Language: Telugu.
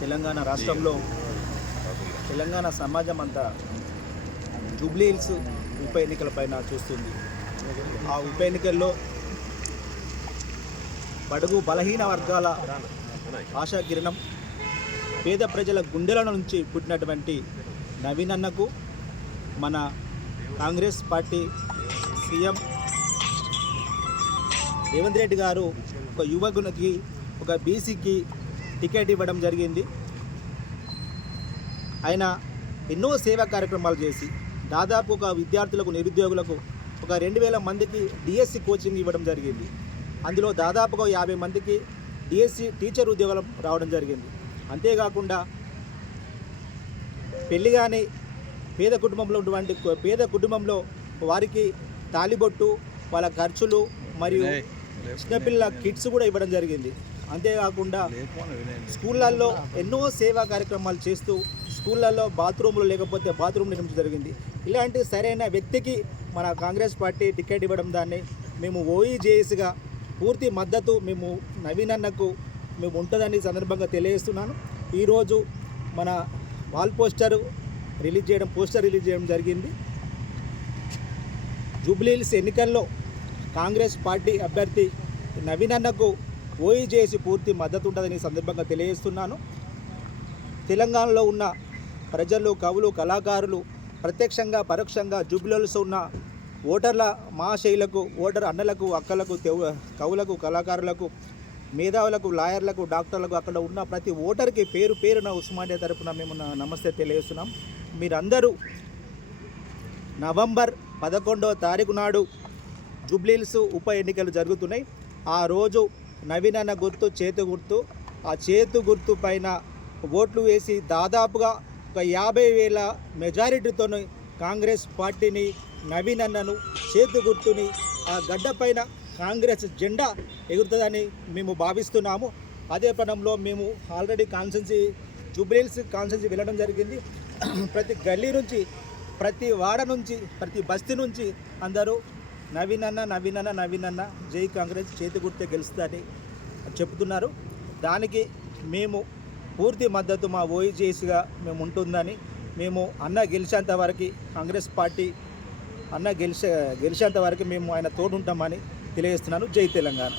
తెలంగాణ రాష్ట్రంలో తెలంగాణ సమాజం అంతా జూబ్లీ హిల్స్ ఉప ఎన్నికలపైన చూస్తుంది. ఆ ఉప ఎన్నికల్లో బడుగు బలహీన వర్గాల ఆశాకిరణం పేద ప్రజల గుండెల నుంచి పుట్టినటువంటి నవీన్ అన్నకు మన కాంగ్రెస్ పార్టీ సీఎం రేవంత్ రెడ్డి గారు ఒక యువకునికి ఒక బీసీకి టికెట్ ఇవ్వడం జరిగింది. ఆయన ఎన్నో సేవా కార్యక్రమాలు చేసి దాదాపు ఒక విద్యార్థులకు నిరుద్యోగులకు ఒక రెండు వేల మందికి డిఎస్సి కోచింగ్ ఇవ్వడం జరిగింది. అందులో దాదాపుగా యాభై మందికి డిఎస్సి టీచర్ ఉద్యోగాలు రావడం జరిగింది. అంతేకాకుండా పెళ్ళి కానీ పేద కుటుంబంలో ఉన్నటువంటి పేద కుటుంబంలో వారికి తాలిబొట్టు వాళ్ళ ఖర్చులు మరియు చిన్నపిల్లల కిట్స్ కూడా ఇవ్వడం జరిగింది. అంతేకాకుండా స్కూళ్ళల్లో ఎన్నో సేవా కార్యక్రమాలు చేస్తూ స్కూళ్ళల్లో బాత్రూములు లేకపోతే బాత్రూమ్ నిర్మించడం జరిగింది. ఇలాంటి సరైన వ్యక్తికి మన కాంగ్రెస్ పార్టీ టికెట్ ఇవ్వడం దాన్ని మేము ఓఈజేఎస్గా పూర్తి మద్దతు మేము నవీన్ అన్నకు మేము ఉంటుందని సందర్భంగా తెలియజేస్తున్నాను. ఈరోజు మన వాల్ పోస్టర్ రిలీజ్ చేయడం పోస్టర్ రిలీజ్ చేయడం జరిగింది. జూబ్లీహిల్స్ ఎన్నికల్లో కాంగ్రెస్ పార్టీ అభ్యర్థి నవీన్ ఓఈజేసి చేసి పూర్తి మద్దతు ఉంటుందని సందర్భంగా తెలియజేస్తున్నాను. తెలంగాణలో ఉన్న ప్రజలు కవులు కళాకారులు ప్రత్యక్షంగా పరోక్షంగా జూబ్లీహిల్స్ ఉన్న ఓటర్ల మహాశైలకు ఓటర్ అన్నలకు అక్కలకు కవులకు కళాకారులకు మేధావులకు లాయర్లకు డాక్టర్లకు అక్కడ ఉన్న ప్రతి ఓటర్కి పేరు పేరున ఉస్మానియా తరపున మేము నమస్తే తెలియజేస్తున్నాం. మీరందరూ నవంబర్ పదకొండవ తారీఖు నాడు జుబ్లీల్స్ ఉప ఎన్నికలు జరుగుతున్నాయి. ఆ రోజు నవీన్ అన్న గుర్తు చేతు గుర్తు. ఆ చేతు గుర్తు పైన ఓట్లు వేసి దాదాపుగా ఒక యాభై వేల మెజారిటీతో కాంగ్రెస్ పార్టీని నవీన్ అన్నను చేతు గుర్తుని ఆ గడ్డ పైన కాంగ్రెస్ జెండా ఎగురుతుందని మేము భావిస్తున్నాము. అదే పనంలో మేము ఆల్రెడీ కాన్సెన్సీ జూబ్లీల్స్ కాన్సెన్సీ వెళ్ళడం జరిగింది. ప్రతి గల్లీ నుంచి ప్రతి వాడ నుంచి ప్రతి బస్తీ నుంచి అందరూ నవీన్ అన్న నవీన్ అన్న నవీన్ అన్న జై కాంగ్రెస్ చేతి గుర్తే గెలుస్తుందని చెప్తున్నారు. దానికి మేము పూర్తి మద్దతు మా ఓఈజేసీగా మేము ఉంటుందని మేము అన్న గెలిచేంత వరకు కాంగ్రెస్ పార్టీ అన్న గెలిచే గెలిచేంత వరకు మేము ఆయన తోడుంటామని తెలియజేస్తున్నాను. జై తెలంగాణ.